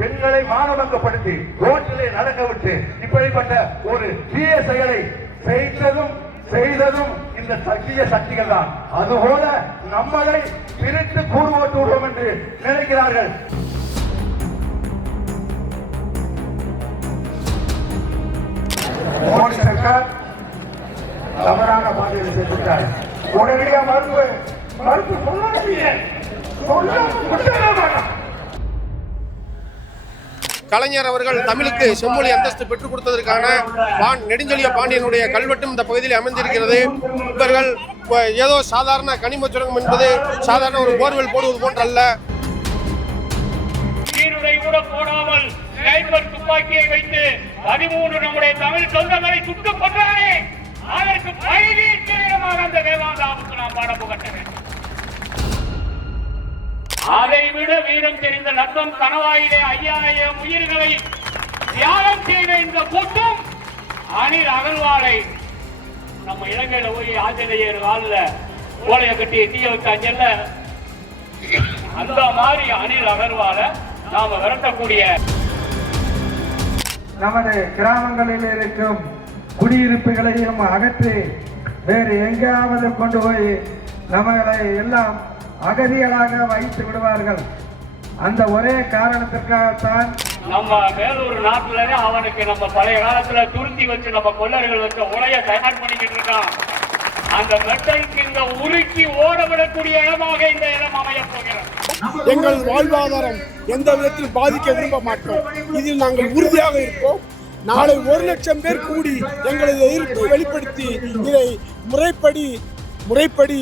பெண்களை மானபங்கப்படுத்தி ரோட்டிலே நடக்க விட்டு இப்படிப்பட்ட ஒரு தீய செயலை செய்ததும் இந்த சத்திய சக்திகள் தான். அதுபோல நம்மளை பிரித்து கூடு போட்டு விடுவோம் என்று நினைக்கிறார்கள். மோடி சர்க்கார் தவறான பாதையில் சென்றுவிட்டார். உடனடியாக மறுப்பு கலைஞர் அவர்கள் தமிழுக்கு செம்மொழி அந்தஸ்து பெற்றுக் கொடுத்ததற்கான நெடுஞ்செழிய பாண்டியனுடைய கல்வெட்டும் இந்த பகுதியில் அமைந்திருக்கிறது. இவர்கள் ஏதோ சாதாரண கனிம சுரங்கம் என்பது சாதாரண ஒரு போர்வெல் போடுவது போன்றல்ல. கூட போடாமல் துப்பாக்கியை வைத்து 13 நம்முடைய தமிழ் சொந்தங்களை சுட்டுக் கொண்டாரே, அதற்கு அந்த வேதாந்தாவுக்கு நாம் பாடம் புகட்ட வேண்டும். அதை விட வீரம் தெரிந்த நத்தம் கணவாயிலே 5000 உயிர்களை தியாகம் செய்த இந்த கூட்டம் அனில் அகர்வாலை நம்ம இலங்கையில போய் ஆஞ்சநேயர் காலில் ஓலையை கட்டி தீய வச்சாங்கல்ல, அந்த மாதிரி அனில் அகர்வாலை நாம விரட்டக்கூடிய நமது கிராமங்களில் இருக்கும் குடியிருப்புகளையும் அகற்றி வேறு எங்காவது கொண்டு போய் நம்மளை எல்லாம் அகதிகளாக வைத்து விடுவார்கள். அந்த ஒரே காரணத்திற்காகத்தான் நம்ம வேலூர் நாட்டுல அவனுக்கு நம்ம பழைய காலத்துல துருத்தி வச்சு நம்ம கொள்ளர்கள் வச்ச உலைய தயார் பண்ணிக்கிட்டு இருக்கான். அந்த மெட்டலுக்கு இந்த உருக்கி ஓடவிடக்கூடிய இடமாக இந்த இடம் அமைய போகிறது. எங்கள் வாழ்வாதாரம் எந்த விதத்தில் பாதிக்க விரும்ப மாட்டோம். இதில் நாங்கள் உறுதியாக இருப்போம். நாளை 1 லட்சம் பேர் கூடி எங்களது எதிர்ப்பை வெளிப்படுத்தி இதை முறைப்படி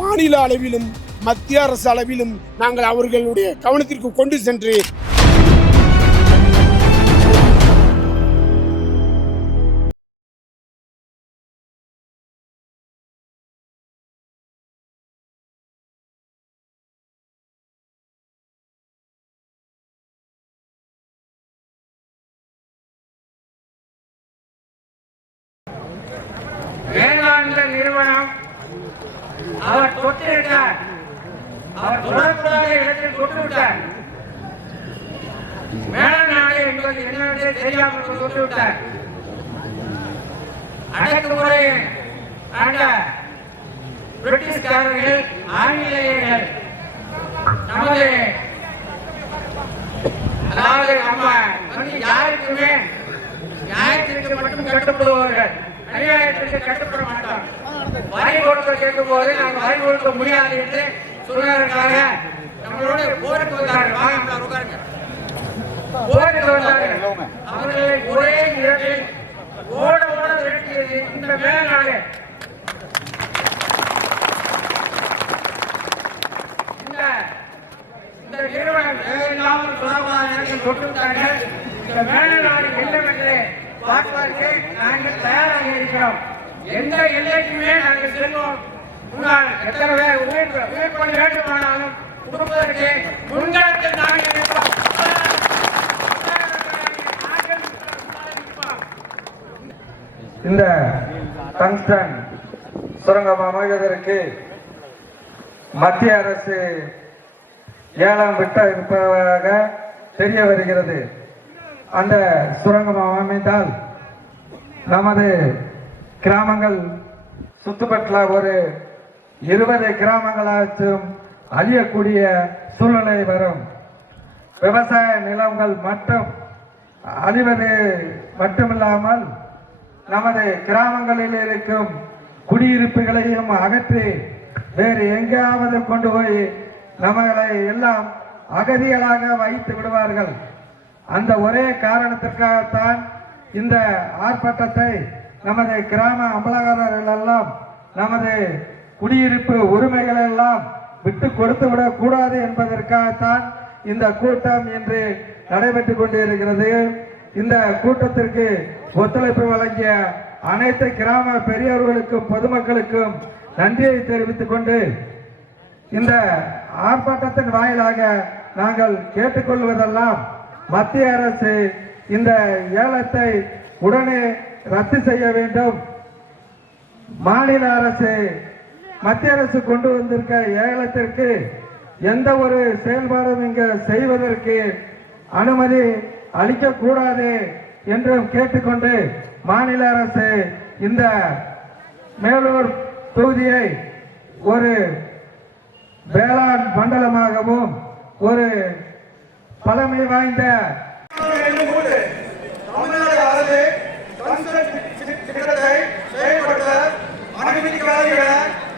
மாநில அளவிலும் மத்திய அரசு அளவிலும் நாங்கள் அவர்களுடைய கவனத்திற்கு கொண்டு சென்று வேளாண் நிறுவனம் அவர் தொட்டிருக்கார், அவர் தொடர்புடைய இடத்தில் தொட்டுவிட்டார். வேளாண் நாடு என்பது என்னவென்றே தெரியாமல் தொட்டுவிட்டார். அடக்குமுறை ஆண்ட பிரிட்டிஷ்காரர்கள், ஆங்கிலேயர்கள் நமது அதாவது நம்ம யாருக்குமே நியாயத்திற்கு மட்டும் கட்டுப்படுவார்கள், அநியாயத்திற்கு கட்டுப்பட மாட்டார். வரி கொடுக்க கேட்கும் போது நாங்கள் வரி கொடுக்க முடியாது என்று சொல்வதற்காக நம்மளோட போருக்கு வந்தார்கள். அவர்களை ஒரே இடத்தில் ஓட விரட்டியது இந்த மேலாளர். இந்த நிறுவனம் தேவையில்லாமல் தொட்டுவிட்டார்கள். இந்த மேலாளர் என்னவென்று பார்ப்பதற்கு நாங்கள் தயாராக இருக்கிறோம். எந்த எல்லைக்குமே நாங்கள் செல்வோம். எத்தனை பேர் உயிர் பண்ண வேண்டுமானாலும் கொடுப்பதற்கு முன்களத்தில் நாங்கள் இருப்போம். இந்த டங்ஸ்டன் சுரங்கம் அமைவதற்கு மத்திய அரசு ஏலம் விட்ட இருப்பதாக தெரிய வருகிறது. அந்த சுரங்கம் அமைந்தால் நமது கிராமங்கள் சுத்துப்பட்டுள்ள ஒரு 20 கிராமங்களாச்சும் அழியக்கூடிய சூழ்நிலை வரும். விவசாய நிலங்கள் மட்டும் அழிவது மட்டுமில்லாமல் நமது கிராமங்களில் இருக்கும் குடியிருப்புகளையும் அகற்றி வேறு எங்காவது கொண்டு போய் நம்மளை எல்லாம் அகதிகளாக வைத்து விடுவார்கள். அந்த ஒரே காரணத்திற்காகத்தான் இந்த ஆர்ப்பாட்டத்தை நமது கிராம அமலாளர்கள் எல்லாம் நமது குடியிருப்பு உரிமைகள் எல்லாம் விட்டு கொடுத்து விடக் கூடாது என்பதற்காகத்தான் இந்த கூட்டம் இன்று நடைபெற்றுக் கொண்டிருக்கிறது. இந்த கூட்டத்திற்கு ஒத்துழைப்பு வழங்கிய அனைத்து கிராம பெரியவர்களுக்கும் பொதுமக்களுக்கும் நன்றியை தெரிவித்துக் கொண்டு இந்த ஆர்ப்பாட்டத்தின் வாயிலாக நாங்கள் கேட்டுக்கொள்வதெல்லாம் மத்திய அரசு இந்த ஏலத்தை உடனே ரத்து செய்ய வேண்டும். மாநில அரசு மத்திய அரசு கொண்டு வந்திருக்க ஏலத்திற்கு எந்த ஒரு செயல்பாடும் இங்கு செய்வதற்கு அனுமதி அளிக்கக்கூடாது என்றும் கேட்டுக்கொண்டு மாநில அரசு இந்த மேலூர் தொகுதியை ஒரு வேளாண் மண்டலமாகவும் ஒரு பழமை வாய்ந்த தமிழ்நாடு அரசு திட்டத்தை செயல்படுத்த அனுமதிக்கிறார் என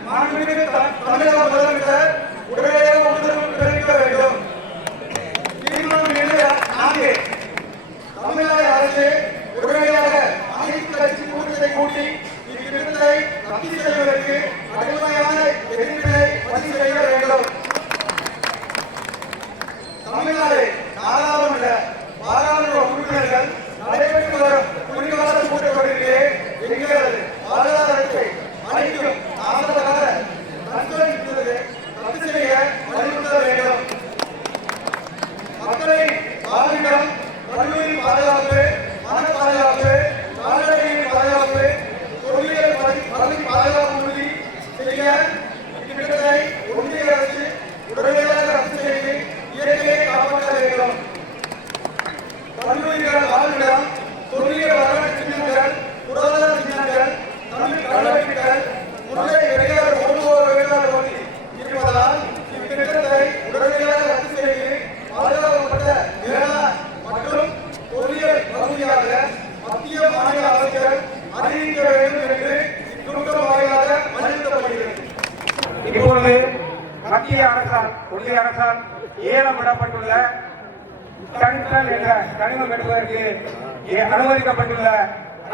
மாண்புமிகு தமிழக முதலமைச்சர் உடனடியாக உத்தரவு பிறப்பிக்க வேண்டும். தீர்மானம் எண் 4. தமிழ்நாடு அரசு உடனடியாக அனைத்து கட்சி கூட்டத்தை கூட்டி இத்திட்டத்தை ரத்து செய்வதற்கு கடுமையான எதிர்ப்பினை பதிவு செய்ய வேண்டும். தமிழ்நாடு நாடாளுமன்ற பாராளுமன்ற உறுப்பினர்கள் நடைபெற்று வரும் குளிர்கால கூட்டத்தொடரிலே எங்களது வாழ்வாதாரத்தை அளிக்கும் தாமதமாக கண்காணிப்பதை ரத்து செய்ய வலியுறுத்த வேண்டும். மக்களின் வாழ்விடம், கல்வியின் பாதுகாப்பு, மன பாதுகாப்பு, கால்நடைகளின் பாதுகாப்பு, தொழில்கள் பகுதி பாதுகாப்பு உறுதி செய்ய இத்திட்டத்தை ஒன்றிய அரசு உடனடியாக ரத்து செய்து இயற்கையை காப்பாற்ற வேண்டும். கல்லூரிகள் வாழ்விடம், தொழில்கள் வரலாற்று சின்னங்கள், பொருளாதார சின்னங்கள், தமிழ் கல்வெட்டுகள், முந்தைய இடையாறு ஒவ்வொரு வேளாண் பகுதி இருப்பதால் இத்திட்டத்தை உடனடியாக ரத்து செய்து பாதுகாக்கப்பட்ட வேளாண் மற்றும் தொழில் பகுதியாக மத்திய மாநில அரசுகள் அறிவிக்க வேண்டும் என்று இக்கூட்டம் வாயிலாக வலியுறுத்தப்படுகிறது. இப்பொழுது மத்திய அரசால் ஒன்றிய அரசால் ஏலம் விடப்பட்டுள்ள டங்ஸ்டன் என்ற கனிமம் எடுப்பதற்கு அனுமதிக்கப்பட்டுள்ள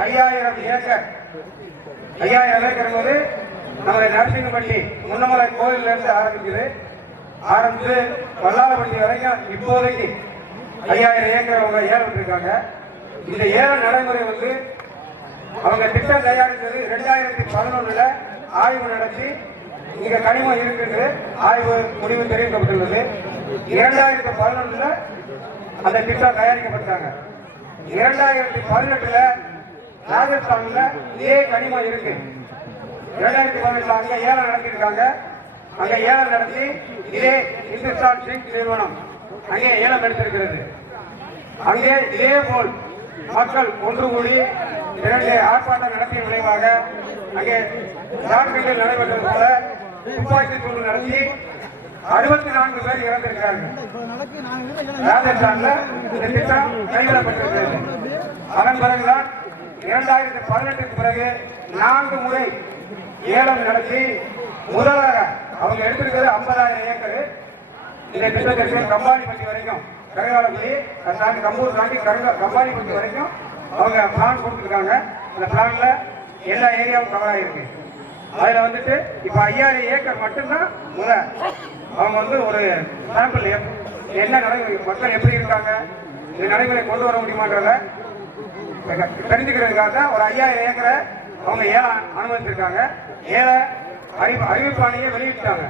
5000 ஏக்கர் என்பது நமது நரசிங்கப்பள்ளி முன்னமலை கோயிலில் இருந்து ஆரம்பித்து வல்லாரப்பள்ளி வரைக்கும் இப்போதைக்கு 5000 ஏக்கர் அவங்க ஏலம் விட்டுருக்காங்க. இந்த ஏல நடைமுறை வந்து அவங்க திட்டம் தயாரித்தது 2011 ஆய்வு நடத்தி இங்க கனிமம் இருக்குது, ஆய்வு முடிவு தெரிவிக்கப்பட்டுள்ளது. 2011 அந்த திட்டம் தயாரிக்கப்பட்டாங்க. 2018 ராஜஸ்தான்ல இதே கனிமம் இருக்கு. 2018 அங்க ஏலம் நடத்திருக்காங்க. அங்க ஏலம் நடத்தி இதே இந்துஸ்தான் ஜிங்க் நிறுவனம் அங்கே ஏலம் எடுத்திருக்கிறது. அங்கே இதே போல் மக்கள் ஒன்று கூடி 2 ஆர்ப்பாட்டம் நடத்திய விளைவாக அங்கே ஜார்க்கண்டில் நடைபெற்றது போல துப்பாக்கி சூடு நடத்தி 64 பேர் இறந்திருக்கிறார்கள். ராஜஸ்தான்ல இந்த திட்டம் கைவிடப்பட்டிருக்கிறது. அதன் பிறகுதான் 2018 பிறகு 4 முறை ஏலம் நடத்தி முதலாக அவங்க எடுத்திருக்கிறது 50,000 ஏக்கர். இந்த திட்டத்திற்கு கம்பானிப்பட்டி வரைக்கும் கரையாளப்பள்ளி கம்பூர் தாண்டி கம்பானிப்பட்டி வரைக்கும் அவங்க பிளான் கொடுத்துருக்காங்க. அந்த பிளான்ல எல்லா ஏரியாவும் கவர் ஆகிருக்கு. அதுல வந்துட்டு இப்ப 5000 ஏக்கர் மட்டும்தான் அவங்க வந்து ஒரு சாம்பிள் என்ன நடைமுறை மக்கள் எப்படி இருக்காங்க, இந்த நடைமுறை கொண்டு வர முடியுமான்றத தெரிஞ்சுக்கிறதுக்காக ஒரு 5000 ஏக்கரை அவங்க ஏலம் அனுமதிச்சிருக்காங்க. அறிவிப்பாணையை வெளியிட்டாங்க.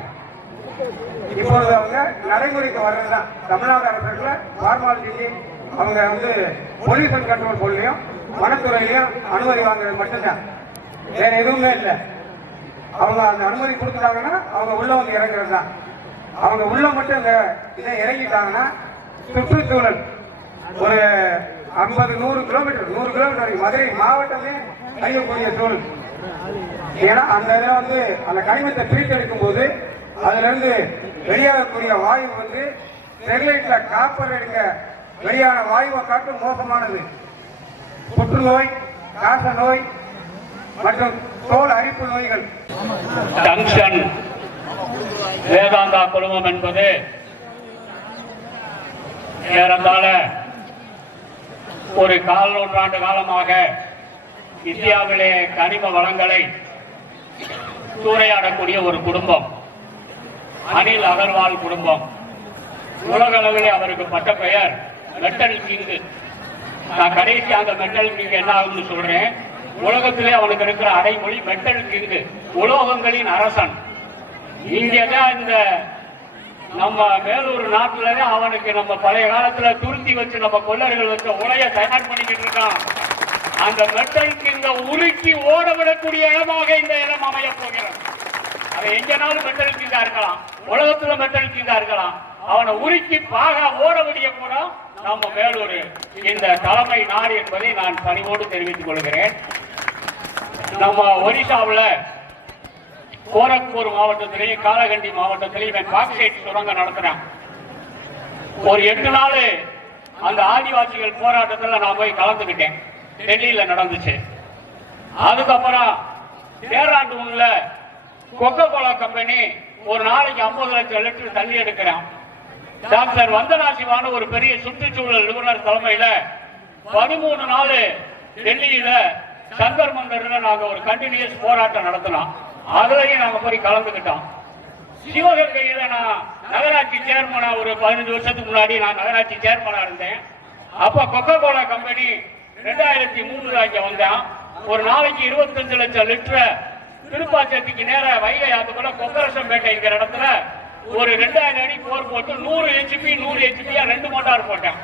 இப்பொழுது அவங்க நடைமுறைக்கு வர்றதுதான் தமிழ்நாடு அரசுல ஃபார்மாலிட்டி. அவங்க வந்து பொல்யூஷன் கண்ட்ரோல் போர்ட்லயும் வனத்துறையிலையும் அனுமதி வாங்குறது மட்டும்தான், வேற எதுவுமே இல்லை. அவங்க அந்த அனுமதி கொடுத்துட்டாங்கன்னா அவங்க உள்ள வந்து இறங்குறது தான். அவங்க உள்ள மட்டும் இந்த இதை இறங்கிட்டாங்கன்னா சுற்றுச்சூழல் ஒரு 50-100 கிலோமீட்டர் மதுரை மாவட்டமே அழியக்கூடிய சூழல். ஏன்னா அந்த இதில் வந்து அந்த கனிமத்தை பிரித்தெடுக்கும் போது அதுல இருந்து வெளியாகக்கூடிய வாயு வந்து ஸ்டெர்லைட்ல காப்பர் எடுக்க வெளியான வாயுவை காட்டும் மோசமானது. புற்றுநோய், காச நோய் மற்றும் தோல் அரிப்பு நோய்கள். டங்ஸ்டன் வேதாந்தா குழுமம் என்பது ஏறத்தாழ ஒரு 1/4 நூற்றாண்டு காலமாக இந்தியாவிலே கனிம வளங்களை சூறையாடக்கூடிய ஒரு குடும்பம். அனில் அகர்வால் குடும்பம். உலக அளவிலே அவருக்கு பட்ட பெயர் மெட்டல் கிங்கு. நான் கடைசி அந்த மெட்டல் கிங் என்ன ஆகும்னு சொல்றேன். உலகத்திலே அவனுக்கு இருக்கிற அடைமொழி மெட்டல் கிங்கு, உலோகங்களின் அரசன். இங்கதான் இந்த நம்ம மேலூர் நாட்டுலதான் அவனுக்கு நம்ம பழைய காலத்துல துருத்தி வச்சு நம்ம கொள்ளர்கள் வச்ச உலைய தயார் பண்ணிக்கிட்டு இருக்கான். அந்த மெட்டல் கிங்க உருக்கி ஓட விடக்கூடிய இடமாக இந்த இடம் அமைய போகிறது. அது எங்கனாலும் மெட்டல் கிங்கா இருக்கலாம், உலகத்துல மெட்டல் கிங்கா இருக்கலாம். அவனை உருக்கி பாக ஓட விடிய கூட நம்ம மேலூர் இந்த தலைமை நாடு என்பதை நான் பணிவோடு தெரிவித்துக் கொள்கிறேன். நம்ம ஒரிசாவில் கோரக்பூர் மாவட்டத்திலையும் காலகண்டி மாவட்டத்திலையும் பாக்சைட் சுரங்கம் நடத்துறேன். ஒரு 8 நாள் அந்த ஆதிவாசிகள் போராட்டத்தில் நான் போய் கலந்துக்கிட்டேன். டெல்லியில நடந்துச்சு. அதுக்கப்புறம் தேராண்டூன்ல கொக்கோ கோலா கம்பெனி ஒரு நாளைக்கு 50 லட்சம் லிட்டர் தண்ணி எடுக்கிறான். டாக்டர் வந்தனா சிவான ஒரு பெரிய சுற்றுச்சூழல் நிபுணர் தலைமையில 13 நாள் டெல்லியில சங்கர் மந்தர்ல நாங்க ஒரு கண்டினியூஸ் போராட்டம் நடத்தினோம். அதுலயும் நாங்க போய் கலந்துக்கிட்டோம். சிவகங்கையில நான் நகராட்சி சேர்மனா ஒரு 15 வருஷத்துக்கு முன்னாடி நான் நகராட்சி சேர்மனா இருந்தேன். அப்ப கொக்கோ கோலா கம்பெனி 2003 இங்க வந்தேன். ஒரு நாளைக்கு 25 லட்சம் லிட்டர் திருப்பாச்சேரிக்கு நேர வைகை ஆத்துக்குள்ள கொக்கரசம்பேட்டைங்கிற இடத்துல ஒரு 2000 அடி போர் போட்டு 100 HP 100 HP 2 மோட்டார் போட்டேன்.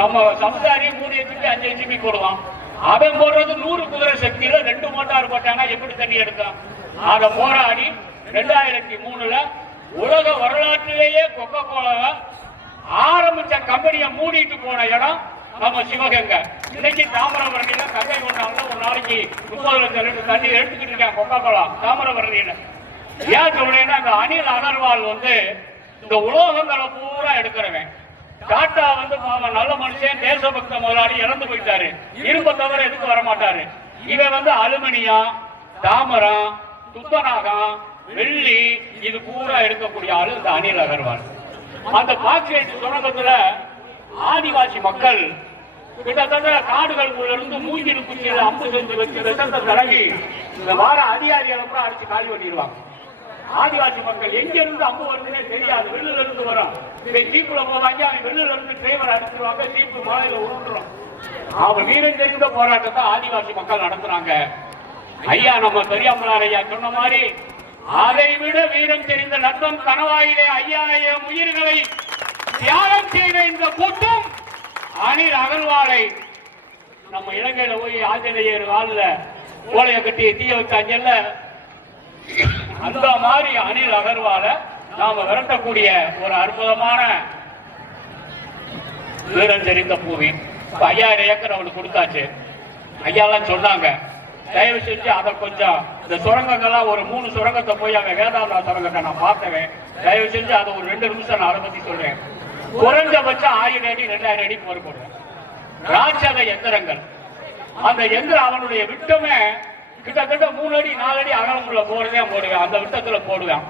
நம்ம சமுதாரி 3 HP 5 HP போடுவான். அவன் போடுறது 100 குதிரை சக்தியில 2 மோட்டார் போட்டானா எப்படி தண்ணி எடுக்கும்? அதை போராடி 2003ல உலக வரலாற்றிலேயே கொக்கோ கோலாவை ஆரம்பிச்ச கம்பெனியை மூடிட்டு போன இடம் நம்ம சிவகங்கை. இன்னைக்கு தாமிரபரணியில கங்கை கொண்டாங்க ஒரு நாளைக்கு 30 லட்சம் லிட்டர் தண்ணி எடுத்துக்கிட்டு இருக்கேன் கொக்கோ கோலா தாமிரபரணியில. ஏன் சொல்றேன்னா இந்த அனில் அகர்வால் இந்த உலோகங்களை பூரா எடுக்கிறவன். டாட்டா நல்ல மனுஷன் தேசபக்த முதலாளி இறந்து போயிட்டாரு. இரும்பை தவிர எதுக்கு வரமாட்டாரு. இவன் அலுமினியம் தாமரம் துத்தநாகம் வெள்ளி இது பூரா எடுக்கக்கூடிய ஆளு இந்த அனில் அகர்வால். அந்த பாக்சைட் சுரங்கத்துல ஆதிவாசி மக்கள் கிட்டத்தட்ட காடுகளுக்குள்ள இருந்து மூங்கில் குச்சியில அம்பு செஞ்சு வச்சு விஷத்தை தடவி இந்த வார அதிகாரிகளை கூட அடிச்சு காலி பண்ணிடுவாங்க. ஆதிவாசி மக்கள் எங்க இருந்து அம்பு வருதுன்னே தெரியாது. வெள்ளில இருந்து வரும். ஜீப்புல போவாங்க. அவன் வெள்ளில இருந்து டிரைவர் அடிச்சிருவாங்க. ஜீப்பு மலையில உருட்டுறோம். அவன் வீரம் தெரிந்த போராட்டத்தை ஆதிவாசி மக்கள் நடத்துறாங்க. ஐயா நம்ம பெரியாமலார் ஐயா சொன்ன மாதிரி அதை விட வீரம் தெரிந்த நட்பம் கணவாயிலே 5000 உயிர்களை தியாகம் செய்த இந்த கூட்டம் அனில் அகர்வாலை நம்ம இலங்கையில போய் ஆஞ்சநேயர் வாழ்ல கோலையை கட்டி தீய வச்சாங்கல்ல, அந்த மாதிரி அனில் அகர்வாலை நாம விரட்டக்கூடிய ஒரு அற்புதமான வீரம் தெரிந்த பூமி. 5000 ஏக்கர் அவனுக்கு கொடுத்தாச்சு. ஐயாலாம் சொன்னாங்க தயவு செஞ்சு அதை கொஞ்சம் இந்த சுரங்கங்கள்லாம் ஒரு 3 சுரங்கத்தை போய் அங்க வேதாந்தா சுரங்கத்தை நான் பார்த்தவேன். தயவு செஞ்சு அதை ஒரு 2 நிமிஷம் நான் அதை பத்தி சொல்றேன். குறைஞ்சபட்சம் 1000 அடி 2000 அடி போர் போடுவேன். ராட்சத எந்திரங்கள் அந்த எந்திரம் அவனுடைய விட்டமே கிட்டத்தட்ட 3 அடி 4 அடி அகலமுள்ள போடுவேன். அந்த விட்டத்துல போடுவேன்.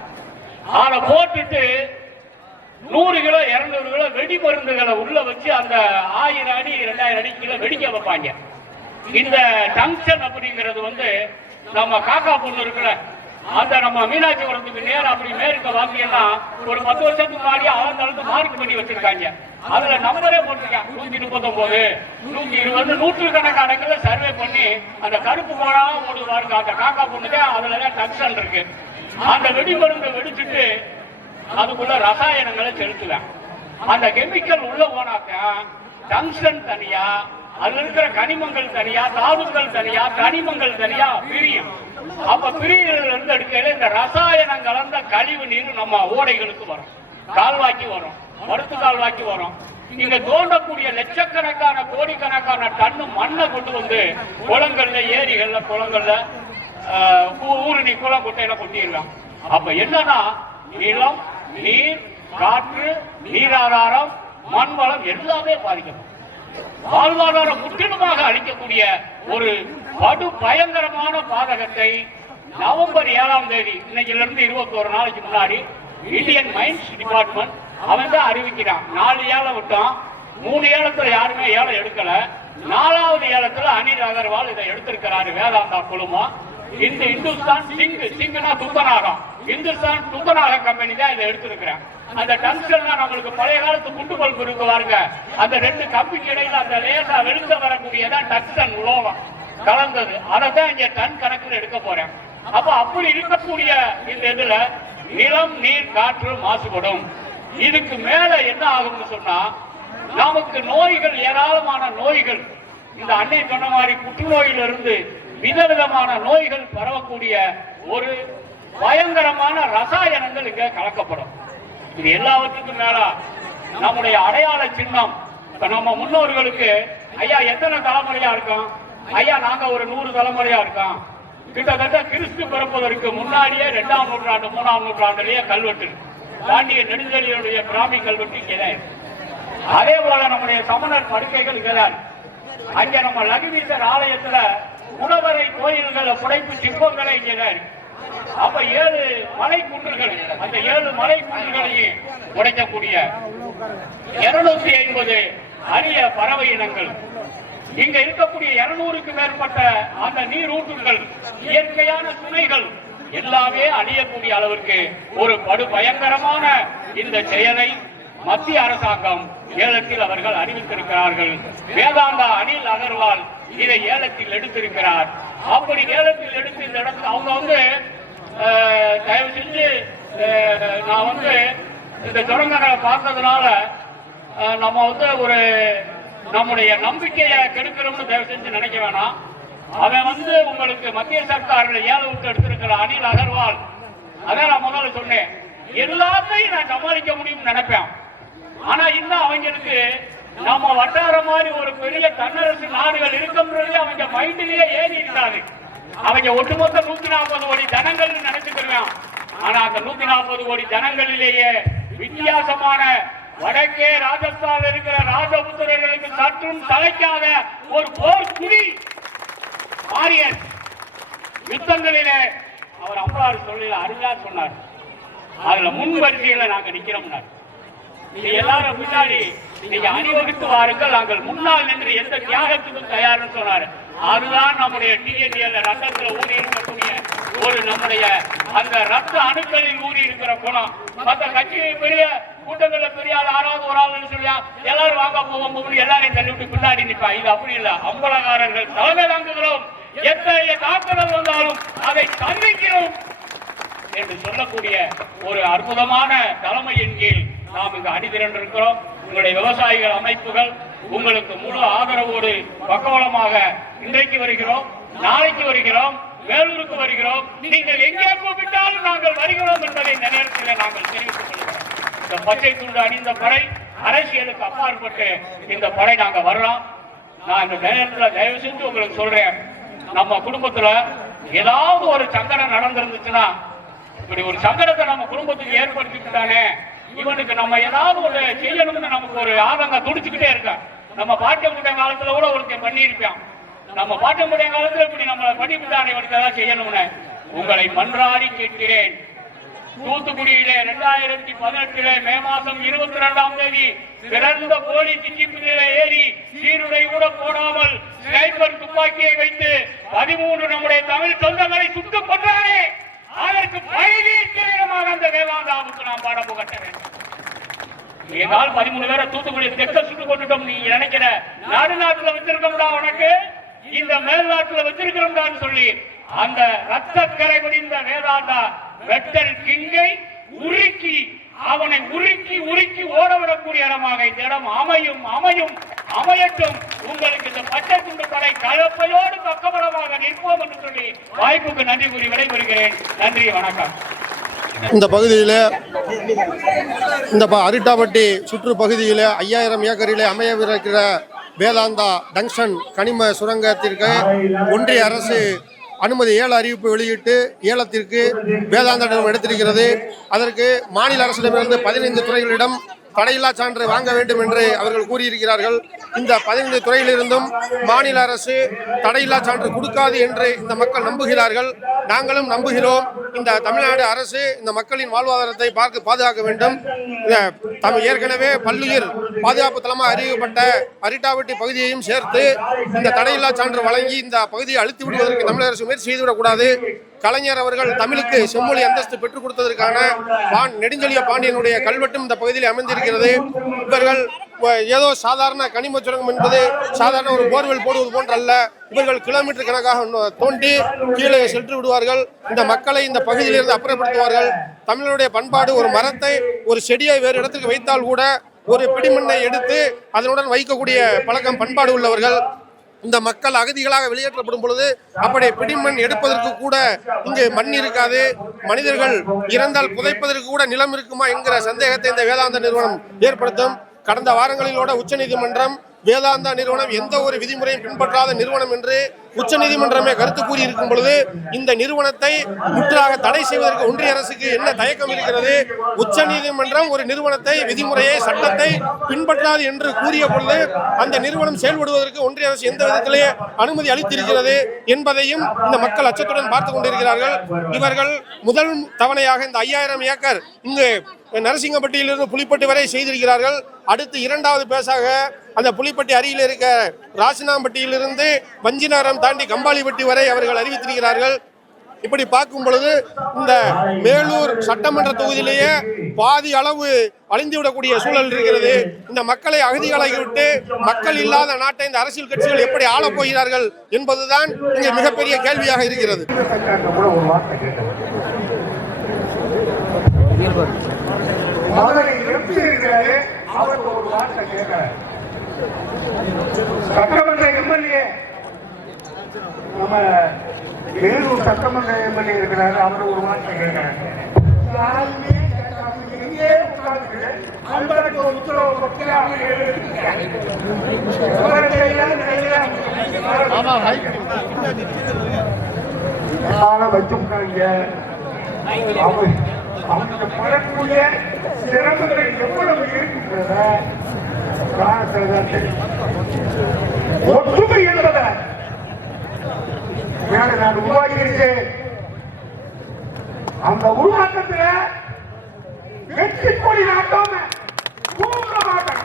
அதை போட்டுட்டு 100 கிலோ 200 கிலோ வெடி மருந்துகளை உள்ள வச்சு அந்த 1000 அடி 2000 அடிக்குள்ள வெடிக்க வைப்பாங்க. இந்த டங்ஷன் அப்படிங்கிறது நம்ம காக்கா பொண்ணு இருக்குல்ல, அந்த நம்ம மீனாட்சிபுரத்துக்கு நேரம் அப்படி மேற்க வாங்கினா ஒரு 10 வருஷத்துக்கு முன்னாடி அளந்து மார்க் பண்ணி வச்சிருக்காங்க. அதுல நம்பரே போட்டிருக்காங்க 139 120 நூற்றுக்கணக்கான இடங்கள்ல சர்வே பண்ணி அந்த கருப்பு போனா ஓடுவாருங்க. அந்த காக்கா பொண்ணுக்கு அதுலதான் டங்ஷன் இருக்கு. அந்த வெடிமருந்து வெடிச்சுட்டு அதுக்குள்ள ரசாயனங்களை செலுத்துவேன். அந்த கெமிக்கல் உள்ள போனாக்க டங்ஷன் தனியா, அதுல இருக்கிற கனிமங்கள் தனியா, தாதுக்கள் தனியா, கனிமங்கள் தனியா பிரியும். அப்ப பிரியில இருந்து எடுக்கையில இந்த ரசாயனம் கலந்த கழிவு நீர் நம்ம ஓடைகளுக்கு வரும், கால்வாய்க்கு வரும், மருத்து கால்வாய்க்கு வரும். இங்க தோண்டக்கூடிய லட்சக்கணக்கான கோடிக்கணக்கான டன்னு மண்ணை கொண்டு குளங்கள்ல ஏரிகள்ல குளங்கள்ல ஊரணி குளம் குட்டையில கொட்டிடலாம். அப்ப என்னன்னா நிலம், நீர், காற்று, நீராதாரம், மண் வளம் எல்லாமே பாதிக்கப்படும். வாழ்வாதாரம் முற்றிலுமாக அளிக்கக்கூடிய ஒரு படு பயங்கரமான பாதகத்தை நவம்பர் 7ஆம் தேதி இன்னைக்குல இருந்து 21 நாளைக்கு முன்னாடி இந்தியன் மைன்ஸ் டிபார்ட்மெண்ட் அவன் தான் அறிவிக்கிறான். 4 ஏலம் விட்டான். 3 ஏலத்துல யாருமே ஏலம் எடுக்கல. 4வது ஏலத்துல அனில் அகர்வால் இதை எடுத்திருக்கிறாரு. வேதாந்தா குழுமம் இந்த இந்துஸ்தான் சிங்னா துத்தநாகம், இந்துஸ்தான் துத்தநாகம் கம்பெனி தான் இதை எடுத்திருக்கிறான். அந்த டங்ஷன் நம்மளுக்கு பழைய காலத்து குண்டு பல்பு இருக்கு பாருங்க, அந்த 2 கம்பிக்கு இடையில அந்த லேசா வெளிச்ச வரக்கூடியதான் டங்ஷன் உலோகம் கலந்தது. அதை தான் இங்க டன் கணக்கில் எடுக்க போறேன். அப்ப அப்படி இருக்கக்கூடிய இந்த இதுல நிலம், நீர், காற்று மாசுபடும். இதுக்கு மேல என்ன ஆகும்னு சொன்னா நமக்கு நோய்கள், ஏராளமான நோய்கள், இந்த அன்னை சொன்ன மாதிரி புற்றுநோயிலிருந்து விதவிதமான நோய்கள் பரவக்கூடிய ஒரு பயங்கரமான ரசாயனங்கள் இங்க கலக்கப்படும். இது எல்லாவற்றுக்கும் மேல நம்முடைய அடையாள சின்னம் இப்ப நம்ம முன்னோர்களுக்கு ஐயா எத்தனை தலைமுறையா இருக்கோம்? ஐயா நாங்க ஒரு 100 தலைமுறையா இருக்கோம். கிட்டத்தட்ட கிறிஸ்து பிறப்பதற்கு முன்னாடியே 2ஆம் நூற்றாண்டு 3ஆம் நூற்றாண்டிலேயே கல்வெட்டு பாண்டிய நெடுஞ்செழியனுடைய பிராமி கல்வெட்டு இங்கே. அதே போல நம்முடைய சமணர் படுக்கைகள் இங்கதான். அங்க நம்ம லகுவீசர் ஆலயத்துல உணவரை கோயில்கள் புடைப்பு சிற்பங்களை இங்கதான். அப்ப 7 மலை குன்றுகள், அந்த 7 மலை குன்றுகளையும் உடைக்கக்கூடிய 250 அரிய பறவை இனங்கள், இங்க இருக்கக்கூடிய 200க்கு மேற்பட்ட அந்த நீரூற்றுகள், இயற்கையான சுனைகள் எல்லாமே அழியக்கூடிய அளவிற்கு ஒரு படு பயங்கரமான இந்த செயலை மத்திய அரசாங்கம் ஏலத்தில் அவர்கள் அறிவித்திருக்கிறார்கள். வேதாந்தா அனில் அகர்வால் இதை ஏலத்தில் எடுத்திருக்கிறார். அப்படி ஏலத்தில் எடுத்து இந்த இடத்துல அவங்க தயவு செஞ்சு நான் இந்த சுரங்கங்களை பார்த்ததுனால நம்ம ஒரு நம்முடைய நம்பிக்கையை கெடுக்கிறோம்னு தயவு செஞ்சு நினைக்க வேணாம். அவன் உங்களுக்கு மத்திய சர்க்காரில் ஏலவுக்கு எடுத்திருக்கிற அனில் அகர்வால், அதான் நான் முதல்ல சொன்னேன், எல்லாத்தையும் நான் சமாளிக்க முடியும்னு நினைப்பேன். ஆனா இன்னும் அவங்களுக்கு நம்ம வட்டார மாதிரி ஒரு பெரிய தன்னரசு நாடுகள் இருக்கும்ன்றதே அவங்க மைண்டிலேயே ஏறி இருக்காது. அவங்க ஒட்டுமொத்த 140 கோடி ஜனங்கள் நினைச்சுக்கிறான். ஆனா அந்த 140 கோடி ஜனங்களிலேயே வித்தியாசமான வடக்கே ராஜஸ்தான் இருக்கிற ராஜபுத்திரர்களுக்கு சற்றும் தலைக்காத ஒரு போர் குடி ஆரியன் யுத்தங்களிலே அவர் அம்பாறு சொல்ல அருளா சொன்னார். அதுல முன் வரிசையில நாங்க நிக்கிறோம். நீங்க எல்லாரும் முன்னாடி நீங்க அணிவகுத்து வாருங்கள், நாங்கள் முன்னால் நின்று எந்த தியாகத்துக்கும் தயார்னு சொன்னாரு. அதுதான் நம்முடைய டிஎன்ஏல ரத்தத்தில் ஊறி இருக்கக்கூடிய ஒரு நம்முடைய அந்த ரத்த அணுக்களில் ஊறி இருக்கிற குணம். மற்ற கட்சியை பெரிய கூட்டங்களில் பெரிய ஆள் யாராவது ஒரு ஆள் சொல்லியா எல்லாரும் வாங்க போவோம் எல்லாரையும் தள்ளிவிட்டு பின்னாடி நிற்பா. இது அப்படி இல்லை. அம்பலகாரர்கள் தலைமை தாங்குகிறோம், எத்தகைய தாக்குதல் வந்தாலும் அதை சந்திக்கிறோம் என்று சொல்லக்கூடிய ஒரு அற்புதமான தலைமையின் கீழ் நாம் இங்கு அணிதிரண்டிருக்கிறோம். உங்களுடைய விவசாயிகள் அமைப்புகள் உங்களுக்கு முழு ஆதரவோடு பக்கபலமாக இன்றைக்கு வருகிறோம், நாளைக்கு வருகிறோம், வேலூருக்கு வருகிறோம். நீங்கள் எங்கே கூப்பிட்டாலும் நாங்கள் வருகிறோம் என்பதை இந்த நேரத்தில் நாங்கள் தெரிவித்துக் கொள்கிறோம். இந்த பச்சை துண்டு அணிந்த படை அரசியலுக்கு அப்பாற்பட்டு இந்த படை நாங்க வர்றோம். நான் இந்த நேரத்தில் தயவு செஞ்சு உங்களுக்கு சொல்றேன், நம்ம குடும்பத்துல ஏதாவது ஒரு சங்கடம் நடந்திருந்துச்சுன்னா, இப்படி ஒரு சங்கடத்தை நம்ம குடும்பத்துக்கு ஏற்படுத்திக்கிட்டானே, இவனுக்கு நம்ம ஏதாவது ஒரு செய்யணும்னு நமக்கு ஒரு ஆதங்கம் துடிச்சுக்கிட்டே இருக்க. நம்ம பாட்ட முடிய காலத்துல கூட ஒருத்தன் பண்ணியிருப்பான். நம்ம பாட்ட முடிய காலத்துல இப்படி நம்ம பண்ணிவிட்டானே, இவனுக்கு ஏதாவது செய்யணும்னு உங்களை மன்றாடி கேட்கிறேன். தூத்துக்குடியிலே 2018 மே மாதம் 22ஆம் தேதி பிறந்த போலி சிக்கிப்பிலே ஏறி சீருடை கூட போடாமல் ஸ்னைப்பர் துப்பாக்கியை வைத்து 13 நம்முடைய தமிழ் சொந்தங்களை சுட்டுக் கொண்டாரே, அதற்கு பயிரீமாக அந்த வேதாந்தாவுக்கு நாம் பாடம் புகட்ட வேண்டும். எங்கால் 13 பேரை தூத்துக்குடி தெற்க சுட்டு கொண்டுட்டோம். நீ நினைக்கிற நாட்டுல வச்சிருக்கோம்டா, உனக்கு இந்த மேல் நாட்டுல வச்சிருக்கிறோம்டான்னு சொல்லி அந்த ரத்தக்கரை படிந்த வேதாந்தா வெட்டல் கிங்கை உருக்கி அவனை உருக்கி உருக்கி ஓடவிடக்கூடிய இடமாக இந்த இடம் அமையும் அமையும் அமையட்டும். உங்களுக்கு இந்த பச்சை துண்டு படை கலப்பையோடு பக்கபலமாக நிற்போம் என்று சொல்லி வாய்ப்புக்கு நன்றி கூறி விடைபெறுகிறேன். நன்றி, வணக்கம். இந்த பகுதியில் இந்த அரிட்டாப்பட்டி சுற்று பகுதியில் 5000 ஏக்கரிலே அமையவிருக்கிற வேதாந்தா டங்ஷன் கனிம சுரங்கத்திற்கு ஒன்றிய அரசு அனுமதி அறிவிப்பு வெளியிட்டு ஏலத்திற்கு வேதாந்தா எடுத்திருக்கிறது. அதற்கு மாநில அரசிடமிருந்து 15 துறைகளிடம் தடையில்லா சான்று வாங்க வேண்டும் என்று அவர்கள் கூறியிருக்கிறார்கள். இந்த 15 துறையிலிருந்தும் மாநில அரசு தடையில்லா சான்று கொடுக்காது என்று இந்த மக்கள் நம்புகிறார்கள். நாங்களும் நம்புகிறோம். இந்த தமிழ்நாடு அரசு இந்த மக்களின் வாழ்வாதாரத்தை பாதுகாக்க வேண்டும். ஏற்கனவே பல்லுயிர் பாதுகாப்பு தளமாக அறிவிக்கப்பட்ட அரிட்டாவட்டி பகுதியையும் சேர்த்து இந்த தடையில்லா சான்று வழங்கி இந்த பகுதியை அழுத்தி விடுவதற்கு தமிழக அரசு முயற்சி செய்துவிடக்கூடாது. கலைஞர் அவர்கள் தமிழுக்கு செம்மொழி அந்தஸ்து பெற்றுக் கொடுத்ததற்கான நெடுஞ்செழிய பாண்டியனுடைய கல்வெட்டும் இந்த பகுதியில் அமைந்திருக்கிறது. இவர்கள் ஏதோ சாதாரண கனிம சுரங்கம் என்பது சாதாரண ஒரு போர்வெல் போடுவது போன்றல்ல. இவர்கள் கிலோமீட்டர் கணக்காக தோண்டி கீழே சென்று விடுவார்கள். இந்த மக்களை இந்த பகுதியிலிருந்து அப்புறப்படுத்துவார்கள். தமிழனுடைய பண்பாடு ஒரு மரத்தை ஒரு செடியை வேறு இடத்துக்கு வைத்தால் கூட ஒரு பிடிமண்ணை எடுத்து அதனுடன் வைக்கக்கூடிய பழக்கம் பண்பாடு உள்ளவர்கள். இந்த மக்கள் அகதிகளாக வெளியேற்றப்படும் பொழுது அப்படி பிடிமண் எடுப்பதற்கு கூட இங்கு மண் இருக்காது. மனிதர்கள் இறந்தால் புதைப்பதற்கு கூட நிலம் இருக்குமா என்கிற சந்தேகத்தை இந்த வேதாந்த நிறுவனம் ஏற்படுத்தும். கடந்த வாரங்களிலோட உச்சநீதிமன்றம் வேதாந்தா நிறுவனம் எந்த ஒரு விதிமுறையும் பின்பற்றாத நிறுவனம் என்று உச்சநீதிமன்றமே கருத்து கூறியிருக்கும் பொழுது இந்த நிறுவனத்தை முற்றாக தடை செய்வதற்கு ஒன்றிய அரசுக்கு என்ன தயக்கம் இருக்கிறது? உச்சநீதிமன்றம் ஒரு நிறுவனத்தை, விதிமுறையை, சட்டத்தை பின்பற்றாது என்று கூறிய பொழுது அந்த நிறுவனம் செயல்படுவதற்கு ஒன்றிய அரசு எந்த விதத்திலேயே அனுமதி அளித்திருக்கிறது என்பதையும் இந்த மக்கள் அச்சத்துடன் பார்த்துக் கொண்டிருக்கிறார்கள். இவர்கள் முதல் தவணையாக இந்த 5000 ஏக்கர் இங்கு நரசிங்கப்பட்டியிலிருந்து புலிப்பட்டி வரை செய்திருக்கிறார்கள். அடுத்து இரண்டாவது பேசாக அந்த புலிப்பட்டி அருகில் இருக்க ராசினாம்பட்டியிலிருந்து வஞ்சிநாரம் தாண்டி கம்பாலிப்பட்டி வரை அவர்கள் அறிவித்திருக்கிறார்கள். இப்படி பார்க்கும் பொழுது இந்த மேலூர் சட்டமன்ற தொகுதியிலேயே பாதி அளவு அழிந்துவிடக்கூடிய சூழல் இருக்கிறது. இந்த மக்களை அகதிகளாகிவிட்டு மக்கள் இல்லாத நாட்டை இந்த அரசியல் கட்சிகள் எப்படி ஆளப் போகிறார்கள் என்பதுதான் இங்கே மிகப்பெரிய கேள்வியாக இருக்கிறது. அவருக்கு ஒரு வார்த்தை கேட்கிறார். சட்டமன்ற எம்எல்ஏ, நம்ம வேலூர் சட்டமன்ற எம்எல்ஏ இருக்கிறாரு, அவர் ஒரு வார்த்தை கேட்கிறார். வச்சுட்டாங்க. அவங்க படக்கூடிய சிரமங்கள் எவ்வளவு இருக்கின்றன ஒற்றுமை என்பதை நான் உருவாக்கியிருக்கேன். அந்த உருவாக்கத்தில் வெற்றி கொடி நாட்டாம கூற மாட்டேன்.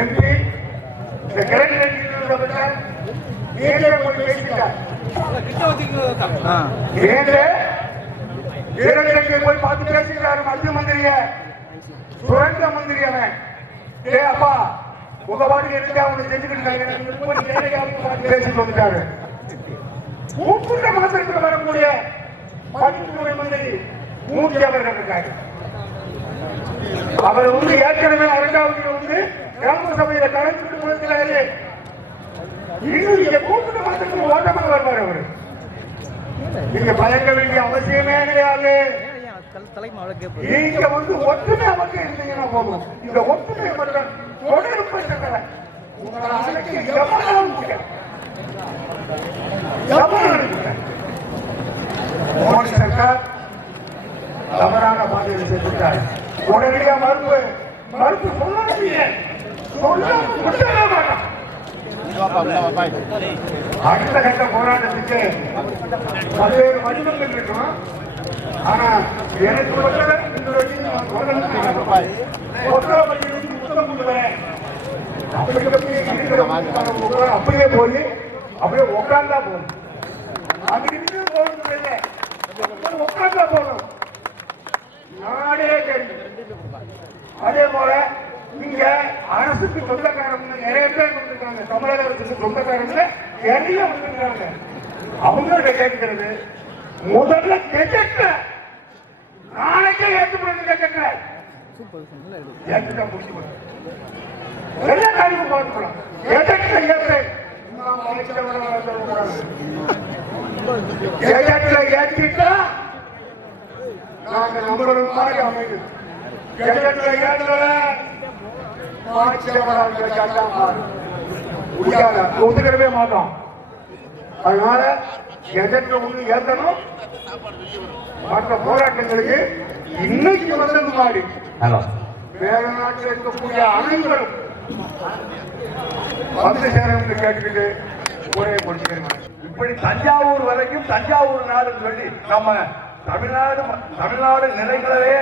எம்பி இந்த கிழக்கு போய் பார்த்து பேசுகிறாரு மத்திய மந்திரிய, சுரங்க மந்திரி. அவன் அப்பா உங்க பாட்டுக்கு எடுத்து அவங்க செஞ்சுக்கிட்டு பேசிட்டு வந்துட்டாரு. கூப்பிட்ட மாத்திரத்தில் வரக்கூடிய பதிவுத்துறை மந்திரி மூர்த்தி அவர்கள் இருக்காரு. அவர் ஏற்கனவே இரண்டாவது கிராம சபையில கலந்துட்டு கொடுக்கிறாரு. இன்னும் நீங்க கூப்பிட்ட மாத்திரத்தில் ஓட்டமாக வருவார். அவரு நீங்க பயங்க வேண்டிய அவசியமே கிடையாது. நீங்க ஒற்றுமை அவருக்கு இருந்தீங்கன்னா போதும். இந்த ஒற்றுமை மட்டும் மோடி சர்க்கார் தவறான பாதையில் சென்றுட்டார். உடனடியாக மறுப்பு சொல்ல மாட்டான். அடுத்த கட்ட போராட்டத்துக்கு பல்வேறு வடிவங்கள் இருக்கும். ஆனா எனக்கு அப்படியே போய் அப்படியே உட்கார்ந்தா போகணும். அதுக்கு போகணும், உட்கார்ந்தா போகணும். நாடே தெரியும். அதே போல நீங்க அரசுக்கு சொந்தக்காரங்க நிறைய பேர் வந்திருக்காங்க. தமிழக அரசுக்கு சொந்தக்காரங்க நிறைய வந்திருக்காங்க. அவங்கள்ட்ட கேட்கிறது முதல்ல கெஜெட் நாளைக்கே ஏற்றுக்கணும். கெஜெட் ஏற்றுக்க முடியும். எல்லா காரியமும் பார்த்துக்கலாம். கெஜெட்ல ஏற்றிட்டா நாங்க நம்மளும் மாதிரி அமைது. கெஜெட்ல ஏற்றல ஒத்துக்கவே மாட்டோம். அதனால கெஜெட்ல ஏற்றணும். மற்ற போராட்டங்களுக்கு இன்னைக்கு வந்தது மாதிரி வேற நாட்டில் இருக்கக்கூடிய அனைவரும் வந்து சேர கேட்டுக்கிட்டு ஒரே கொடுத்துருங்க. இப்படி தஞ்சாவூர் வரைக்கும் தஞ்சாவூர் நாடுன்னு சொல்லி நம்ம தமிழ்நாடு நிலைகளவே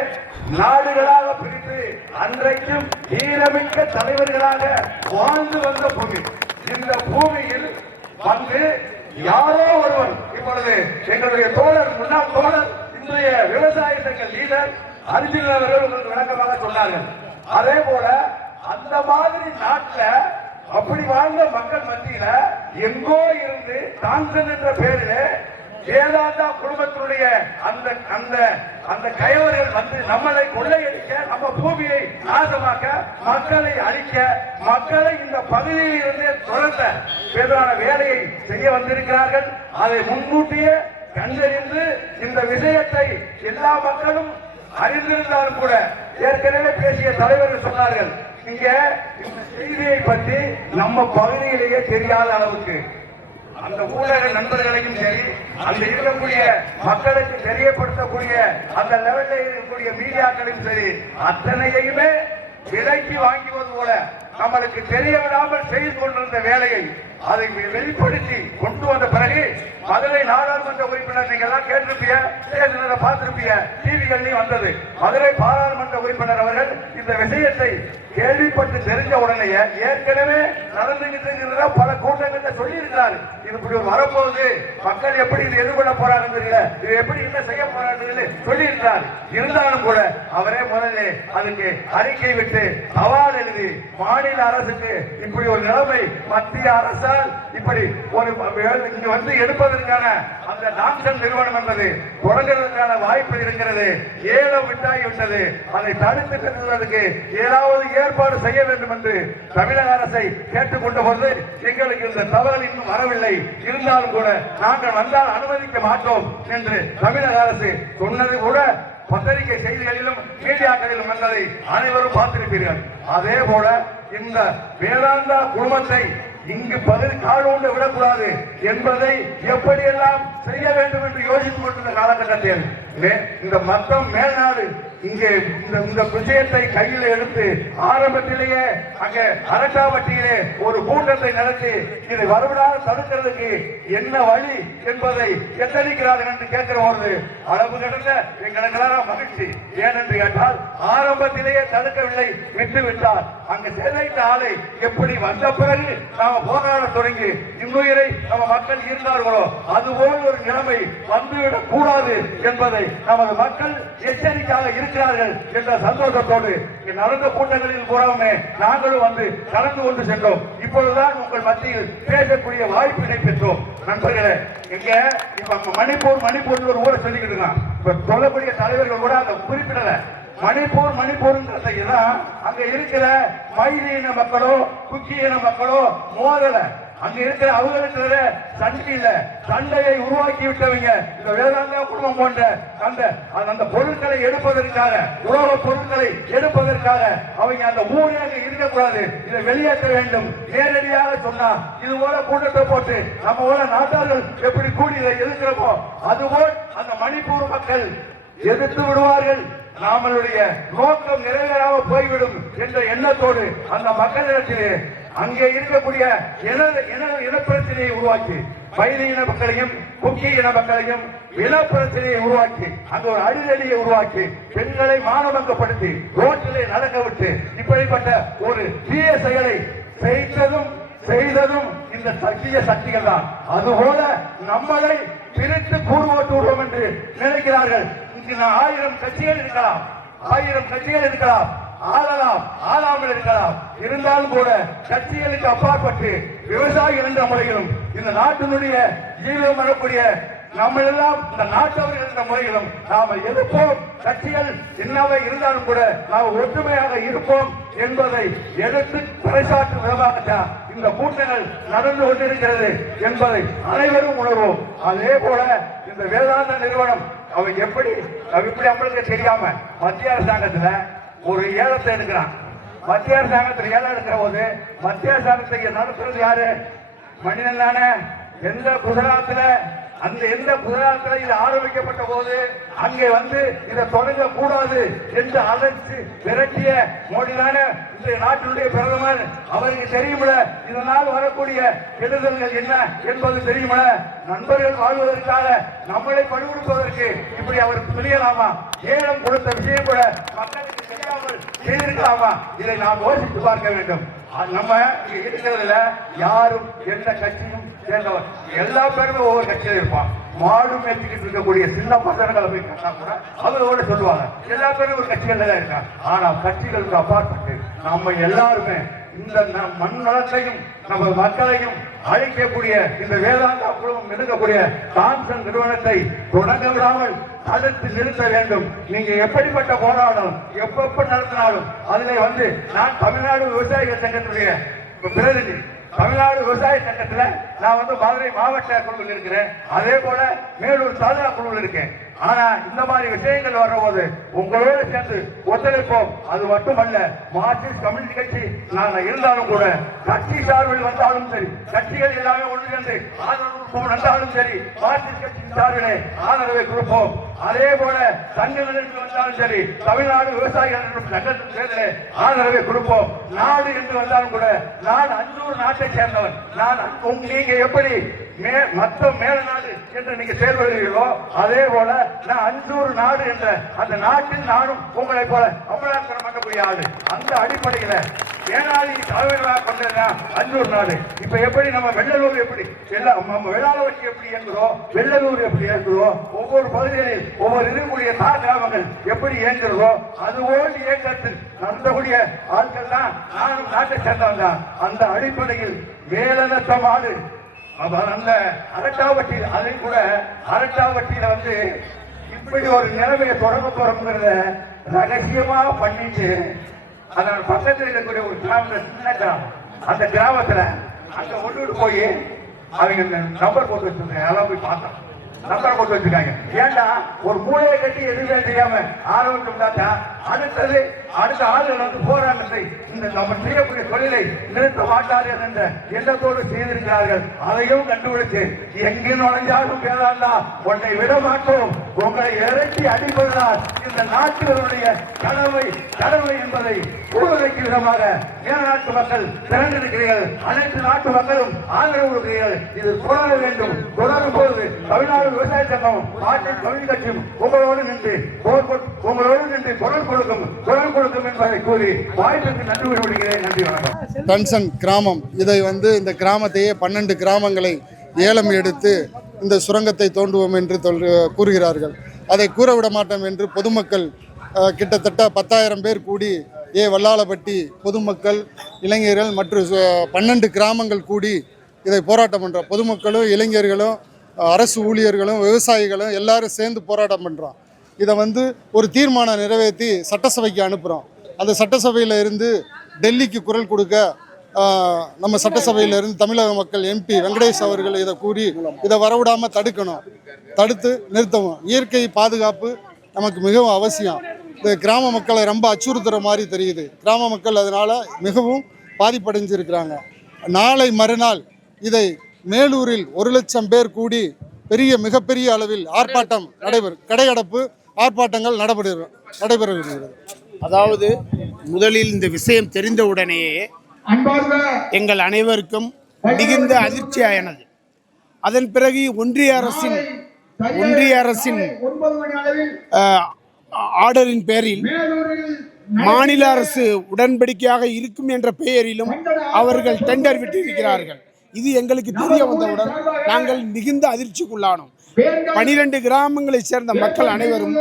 நாடுகளாக பிரித்து அன்றைக்கும் ஈரமிக்க தலைவர்களாக வாழ்ந்து வந்த பூமி. இந்த பூமியில் வந்து யாரோ ஒருவர் இப்பொழுது எங்களுடைய தோழர், முன்னாள் தோழர், இன்றைய விவசாய சங்க லீடர் அர்ஜுன் அவர்கள் உங்களுக்கு விளக்கமாக சொன்னார்கள். அதே போல அந்த மாதிரி நாட்டில் அப்படி வாழ்ந்த மக்கள் மத்தியில எங்கோ இருந்து தான்சன் என்ற பேரில் வேதாந்தா குடும்பத்தினுடைய அந்த கயவர்கள் வந்து நம்மளை கொள்ளையடிக்க, நம்ம பூமியை நாசமாக்க, மக்களை அழிக்க, மக்களை இந்த பகுதியில் இருந்தே தொடர்ந்த பெரிதான வேலையை செய்ய வந்திருக்கிறார்கள். அதை முன்கூட்டியே கண்டறிந்து இந்த விஷயத்தை எல்லா மக்களும் அறிந்திருந்தாலும் கூட ஏற்கனவே பேசிய தலைவர்கள் சொன்னார்கள், இங்க இந்த செய்தியை பற்றி நம்ம பகுதியிலேயே தெரியாத அளவுக்கு அந்த ஊடக நண்பர்களையும் சரி, அந்த இருக்கக்கூடிய மக்களுக்கு தெரியப்படுத்தக்கூடிய அந்த லெவலில் இருக்கக்கூடிய மீடியாக்களையும் சரி, அத்தனையுமே விலைக்கு வாங்குவது போல நம்மளுக்கு தெரிய விடாமல் செய்து கொண்டிருந்த வேலையை அதை வெளிப்படுத்தி கொண்டு வந்த பிறகு மதுரை நாடாளுமன்ற உறுப்பினர் நீங்க எல்லாம் கேட்டிருப்பீங்க, பார்த்திருப்பீங்க, டிவிகள்லையும் வந்தது. மதுரை பாராளுமன்ற உறுப்பினர் அவர்கள் இந்த விஷயத்தை கேள்விப்பட்டு தெரிஞ்ச உடனே ஏற்கனவே நடந்துகிட்டு இருக்கிறதா பல கூட்டங்கள்ல சொல்லி இருக்கிறார். இது இப்படி ஒரு வரப்போகுது, மக்கள் எப்படி இது எதிர்கொள்ள போறாங்க தெரியல, இது எப்படி என்ன செய்ய போறாங்க சொல்லி இருக்கிறார். இருந்தாலும் கூட அவரே முதல்ல அதுக்கு அறிக்கை விட்டு சவால் எழுதி மாநில அரசுக்கு இப்படி ஒரு நிலைமை மத்திய அரசால் இப்படி ஒரு இங்க வந்து எடுப்பதற்கான அந்த டாக்டர் நிறுவனம் என்பது தொடங்குவதற்கான வாய்ப்பு இருக்கிறது, ஏலம் விட்டாகிவிட்டது, அதை தடுத்து நிறுத்துவதற்கு ஏதாவது ஏற்பாடு செய்ய வேண்டும் என்று தமிழக அரசை கேட்டுக்கொண்ட போது எங்களுக்கு இந்த தகவல் இன்னும் வரவில்லை, இருந்தாலும் கூட நாங்கள் வந்தால் அனுமதிக்க மாட்டோம் என்று தமிழக அரசு சொன்னது கூட பத்திரிகை செய்திகளிலும் மீடியாக்களிலும் வந்ததை அனைவரும் பார்த்திருப்பீர்கள். அதே போல இந்த வேதாந்தா குழுமத்தை இங்கு பகுதி காலோண்டு விடக்கூடாது என்பதை எப்படியெல்லாம் செய்ய வேண்டும் என்று யோசித்துக் கொண்டிருந்த காலகட்டத்தில் இந்த மொத்தம் மேல்நாடு இங்கே இந்த விஷயத்தை கையில் எடுத்து ஆரம்பத்திலேயே அங்கே அரட்டாவட்டியிலே ஒரு கூட்டத்தை நடத்தி இதை வரவிடாத தடுக்கிறதுக்கு என்ன வழி என்பதை எத்தனிக்கிறார்கள் என்று கேட்கிற போது அளவு கடந்த எங்களுக்கெல்லாம் மகிழ்ச்சி. ஏனென்று கேட்டால் ஆரம்பத்திலேயே தடுக்கவில்லை, விட்டுவிட்டார். அங்கு சேதைத்த ஆலை எப்படி வந்த பிறகு நாம போராட தொடங்கி இன்னுயிரை நம்ம மக்கள் இருந்தார்களோ அதுபோல் ஒரு நிலைமை வந்துவிடக் கூடாது என்பதை நமது மக்கள் எச்சரிக்கையாக இருக்கிறார்கள் என்ற சந்தோஷத்தோடு நடந்த கூட்டங்களில் பூராமே நாங்களும் வந்து கலந்து கொண்டு சென்றோம். இப்பொழுதுதான் உங்கள் மத்தியில் பேசக்கூடிய வாய்ப்பினை பெற்றோம். நண்பர்களே, இங்க இப்ப மணிப்பூர் ஒரு ஊரை சொல்லிக்கிட்டு இருக்கான். இப்ப சொல்லக்கூடிய தலைவர்கள் கூட அந்த குறிப்பிடல. மணிப்பூர் அங்க இருக்கிற மைதி இன மக்களோ குக்கி இன மக்களோ மோதல, அங்க இருக்கிற அவங்களுக்கு சண்டையை உருவாக்கி விட்டவங்க இந்த வேதாந்தா குடும்பம் போன்ற அந்த பொருட்களை எடுப்பதற்காக, உலக பொருட்களை எடுப்பதற்காக அவங்க அந்த ஊரே இருக்கக்கூடாது, இதை வெளியேற்ற வேண்டும். நேரடியாக சொன்னா இது போல கூட்டத்தை போட்டு நம்ம போல நாட்டார்கள் எப்படி கூடி இதை எதிர்க்கிறோமோ அதுபோல் அந்த மணிப்பூர் மக்கள் எதிர்த்து விடுவார்கள். நம்மளுடைய நோக்கம் நிறைவேறாமல் போய்விடும் என்ற எண்ணத்தோடு அந்த மக்களிடத்திலே அங்கே இருக்கக்கூடிய இனப்பிரச்சனையை உருவாக்கி பைலி இன மக்களையும் குக்கி இன மக்களையும் இனப்பிரச்சனையை உருவாக்கி அங்கு ஒரு அடிதடியை உருவாக்கி பெண்களை மானபங்கப்படுத்தி ரோட்டிலே நடக்க விட்டு இப்படிப்பட்ட ஒரு தீய செயலை செய்ததும் இந்த சத்திய சக்திகள் தான். அதுபோல நம்மளை பிரித்து கூறு போட்டு விடுவோம் என்று நினைக்கிறார்கள். 1000 கட்சிகள் இருக்கலாம், 1000 கட்சிகள் இருக்கலாம், ஆளாமல் இருக்கலாம். இருந்தாலும் கூட கட்சிகளுக்கு அப்பாற்பட்டு விவசாயிகள் என்ற முறையிலும் இந்த நாட்டினுடைய ஜீவனம் வரக்கூடிய நம்ம எல்லாம் இந்த நாட்டவர்கள் என்ற முறையிலும் நாம எதிர்ப்போம். கட்சிகள் என்னவே இருந்தாலும் கூட நாம் ஒற்றுமையாக இருப்போம் என்பதை எடுத்து பறைசாற்றும் விதமாகத்தான் இந்த கூட்டங்கள் நடந்து கொண்டிருக்கிறது என்பதை அனைவரும் உணர்வோம். அதே போல இந்த வேதாந்த நிறுவனம் அவன் எப்படி நம்மளுக்கு தெரியாம மத்திய அரசாங்கத்துல ஒரு ஏலத்தை எடுக்கிறான். மத்திய அரசாங்கத்தில் ஏலம் எடுக்கிற போது மத்திய அரசாங்கத்தை நடத்துறது யாரு? மனிதன் தானே. எந்த குஜராத்தில் இது ஆரம்பிக்கப்பட்ட போது அங்கே வந்து இதை தொடங்க கூடாது என்று அழைத்து விரட்டிய மோடிதான இந்த நாட்டினுடைய பிரதமர். அவருக்கு தெரியுமில இதனால் வரக்கூடிய கெடுதல்கள் என்ன என்பது தெரியுமில. நண்பர்கள் வாழ்வதற்காக நம்மளை படுகொடுப்பதற்கு இப்படி அவருக்கு தெரியலாமா? ஏலம் கொடுத்த விஷயம் கூட மக்களுக்கு தெரியாமல் செய்திருக்கலாமா? இதை நாம் யோசித்து பார்க்க வேண்டும். நம்ம இருக்கிறதுல யாரும் எந்த கட்சியும் சேர்ந்தவர் எல்லா பேருமே ஒவ்வொரு கட்சியில இருப்பான். மாடு மேய்ச்சிக்கிட்டு இருக்கக்கூடிய சின்ன பசங்களை போய் கட்டா கூட அவரோட சொல்லுவாங்க எல்லா பேரும் ஒரு கட்சிகள்ல தான் இருக்காங்க. ஆனா கட்சிகளுக்கு அப்பாற்பட்டு நம்ம எல்லாருமே இந்த மண் நலத்தையும் நம்ம மக்களையும் அழிக்கக்கூடிய இந்த வேதாந்தா குழுமம் எடுக்கக்கூடிய தாம்சன் நிறுவனத்தை தொடங்க விடாமல் தடுத்து நிறுத்த வேண்டும். நீங்க எப்படிப்பட்ட போராட்டம் எப்ப நடத்தினாலும் அதிலே வந்து நான் தமிழ்நாடு விவசாயிகள் சங்கத்தினுடைய பிரதிநிதி, தமிழ்நாடு விவசாய சங்கத்துல நான் வந்து மதுரை மாவட்ட குழுவில் இருக்கிறேன், அதே போல மேலூர் தாலுகா குழுவில் இருக்கேன். ஆனா இந்த மாதிரி விஷயங்கள் வர்றபோது உங்களோடு சேர்ந்து ஒத்துழைப்போம். அது மட்டுமல்ல, மார்க்சிஸ்ட் கம்யூனிஸ்ட் கட்சி நாங்கள் இருந்தாலும் கூட கட்சி சார்பில் வந்தாலும் சரி, கட்சிகள் எல்லாமே ஒன்று சேர்ந்து ஆதரவு வந்தாலும் சரி, மார்க்சிஸ்ட் கட்சி சார்பிலே ஆதரவை கொடுப்போம். அதே போல சங்கங்களுக்கு வந்தாலும் சரி, தமிழ்நாடு விவசாயிகள் சங்கத்துக்கு சேர்ந்து ஆதரவை கொடுப்போம். நாடு என்று வந்தாலும் கூட நான் அஞ்சூர் நாட்டை சேர்ந்தவன். நீங்க எப்படி மற்ற மேல நாடு என்று நீங்க செயல்படுகிறீர்களோ அதே போல நான் அஞ்சூர் நாடு என்ற அந்த நாட்டில் நானும் உங்களை போல அமலாக்கம் பண்ணக்கூடிய ஆளு. அந்த அடிப்படையில ஏனாதி தலைவர்களாக கொண்டா அஞ்சூர் நாடு. இப்ப எப்படி நம்ம வெள்ளலூர் எப்படி நம்ம வெள்ளாளவட்டி எப்படி இயங்குறோம், வெள்ளலூர் எப்படி இயங்குறோ, ஒவ்வொரு பகுதிகளில் ஒவ்வொரு இருக்கக்கூடிய கிராமங்கள் எப்படி இயங்குறதோ அதுபோல் இயக்கத்தில் நடத்தக்கூடிய ஆட்கள் தான் நானும் நாட்டை சேர்ந்தவன் தான். அந்த அடிப்படையில் வேலநத்த மாடு அந்த அரட்டாவட்டியில், அதை கூட அரட்டாவட்டியில வந்து இப்படி ஒரு நிலைமையை தொடங்க போறோம்ங்கிறத ரகசியமா பண்ணிட்டு அதோட பக்கத்தில் இருக்கக்கூடிய ஒரு கிராமத்துல, சின்ன கிராமம், அந்த கிராமத்துல அங்க கொண்டு போய் அவங்க நம்பர் போட்டு வச்சிருக்காங்க. அதெல்லாம் போய் பார்த்தோம், நம்பர் போட்டு வச்சிருக்காங்க. ஏன்னா ஒரு மூளையை கட்டி எதுவுமே தெரியாம ஆர்வம் உண்டாச்சா அடுத்த ஆளுகள் வந்து போராட்டத்தை இந்த நம்ம செய்யக்கூடிய தொழிலை நிறுத்த மாட்டார்கள் என்ற எண்ணத்தோடு செய்திருக்கிறார்கள். அதையும் கண்டுபிடிச்சு எங்கே நுழைஞ்சாலும் பேராண்டா உன்னை விட மாட்டோம், உங்களை இறக்கி அடிப்பதுதான் இந்த நாட்டினுடைய கடமை என்பதை கூறுவதற்கு விதமாக நாட்டு மக்கள் திரண்டிருக்கிறீர்கள். அனைத்து நாட்டு மக்களும் ஆதரவு கொடுக்கிறீர்கள். இது தொடர வேண்டும். தொடரும் போது தமிழ்நாடு விவசாய சங்கம் மார்க்சிஸ்ட் கம்யூனிஸ்ட் கட்சியும் உங்களோடு நின்று குரல் கொடுக்கும் என்பதை கூறி வாய்ப்புக்கு நன்றி விடுகிறேன். நன்றி, வணக்கம். டன்சன் கிராமம், இதை வந்து இந்த கிராமத்தையே 12 கிராமங்களை ஏலம் எடுத்து இந்த சுரங்கத்தை தோண்டுவோம் என்று கூறுகிறார்கள். அதை கூற விட மாட்டோம் என்று பொதுமக்கள் கிட்டத்தட்ட 10,000 பேர் கூடி வல்லாளப்பட்டி பொதுமக்கள், இளைஞர்கள் மற்றும் 12 கிராமங்கள் கூடி இதை போராட்டம் பண்ணுறோம். பொதுமக்களும் இளைஞர்களும் அரசு ஊழியர்களும் விவசாயிகளும் எல்லாரும் சேர்ந்து போராட்டம் பண்ணுறோம். இதை வந்து ஒரு தீர்மானம் நிறைவேற்றி சட்டசபைக்கு அனுப்புகிறோம். அந்த சட்டசபையில் இருந்து டெல்லிக்கு குரல் கொடுக்க நம்ம சட்டசபையிலிருந்து தமிழக மக்கள் எம்பி வெங்கடேஷ் அவர்கள் இதை கூறி இதை வரவிடாமல் தடுத்து நிறுத்தவும். இயற்கை பாதுகாப்பு நமக்கு மிகவும் அவசியம். இந்த கிராம மக்களை ரொம்ப அச்சுறுத்துகிற மாதிரி தெரியுது. கிராம மக்கள் அதனால் மிகவும் பாதிப்படைஞ்சிருக்கிறாங்க. நாளை மறுநாள் இதை மேலூரில் 1,00,000 பேர் கூடி மிகப்பெரிய அளவில் ஆர்ப்பாட்டம் கடையடைப்பு ஆர்ப்பாட்டங்கள் நடைபெறுகிறது. அதாவது முதலில் இந்த விஷயம் தெரிந்தவுடனேயே எங்கள் அனைவருக்கும் மிகுந்த அதிர்ச்சியானது. அதன் பிறகு ஒன்றிய அரசின் ஆர்டரின் பேரில் மாநில அரசு உடன்படிக்கையாக இருக்கும் என்ற பெயரிலும் அவர்கள் டெண்டர் விட்டிருக்கிறார்கள். இது எங்களுக்கு தெரிய வந்தவுடன் நாங்கள் மிகுந்த அதிர்ச்சிக்குள்ளானோம். 12 கிராமங்களை சேர்ந்த மக்கள் அனைவரும்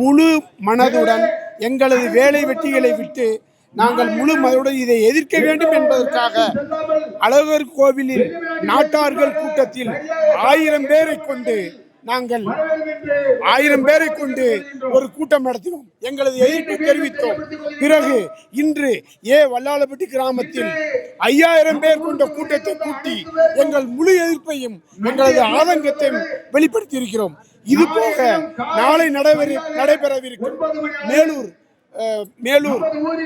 முழு மனதுடன் எங்களது வேலை வெட்டிகளை விட்டு நாங்கள் முழு மனதுடன் இதை எதிர்க்க வேண்டும் என்பதற்காக அழகர் கோவிலில் நாட்டார்கள் கூட்டத்தில் 1000 பேரை கொண்டு நாங்கள் 1000 பேரை கொண்டு ஒரு கூட்டம் நடத்தினோம். எங்களது எதிர்ப்பை தெரிவித்தோம். பிறகு இன்று வல்லாளப்பட்டி கிராமத்தில் 5000 பேர் கொண்ட கூட்டத்தை கூட்டி எங்கள் முழு எதிர்ப்பையும் எங்களது ஆதங்கத்தையும் வெளிப்படுத்தி இருக்கிறோம். இது போக நாளை நடைபெறவிருக்கும் மேலூர்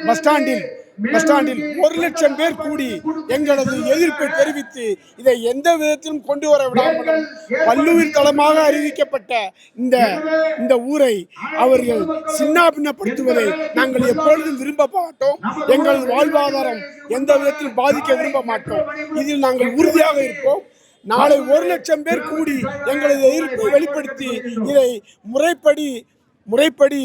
பஸ் ஸ்டாண்டில் 1,00,000 பேர் கூடி எங்களது எதிர்ப்பை தெரிவித்து இதை எந்த விதத்திலும் கொண்டு வர விடாமலும் பல்லுயிர் தளமாக அறிவிக்கப்பட்ட இந்த ஊரை அவர்கள் சின்னாபின்னப்படுத்துவதை நாங்கள் எப்பொழுதும் விரும்ப மாட்டோம். எங்களது வாழ்வாதாரம் எந்த விதத்திலும் பாதிக்க விரும்ப மாட்டோம். இதில் நாங்கள் உறுதியாக இருப்போம். நாளை 1,00,000 பேர் கூடி எங்களது எதிர்ப்பை வெளிப்படுத்தி இதை முறைப்படி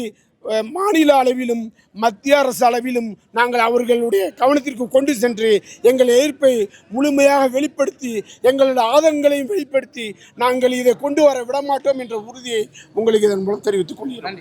மாநில அளவிலும் மத்திய அரசு அளவிலும் நாங்கள் அவர்களுடைய கவனத்திற்கு கொண்டு சென்று எங்கள் எதிர்ப்பை முழுமையாக வெளிப்படுத்தி எங்களுடைய ஆதங்கங்களையும் வெளிப்படுத்தி நாங்கள் இதை கொண்டு வர விடமாட்டோம் என்ற உறுதியை உங்களுக்கு இதன் மூலம் தெரிவித்துக் கொள்கிறேன்.